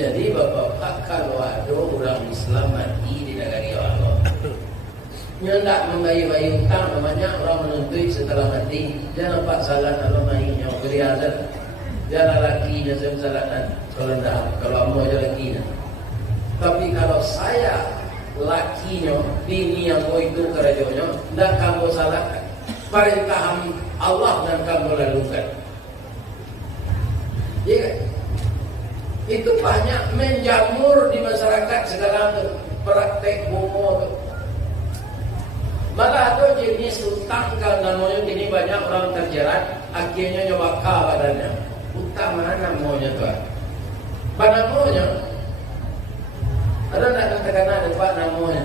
Jadi bapak-bapak kalau ada orang Islam mati di negara Allah, nyendak membayar utang, namanya orang menuntut setelah mati. Jangan nampak salah kalau mainnya beri azan. Jangan lakinya saya salahkan. Kalau tidak, kalau mau aja lakinya. Tapi kalau saya lakinya, bini yang mau itu kerajanya, tidak kamu salahkan. Perintah Allah dan kamu lalukan. Iya kan? Itu banyak menjamur di masyarakat sekarang tuh, praktek homo tuh. Malah ada jenis utang kan namanya gini, banyak orang terjerat, akhirnya nyoba badannya. Utang mana namanya tuh? Apa namanya? Ada nak katakan ada apa namanya?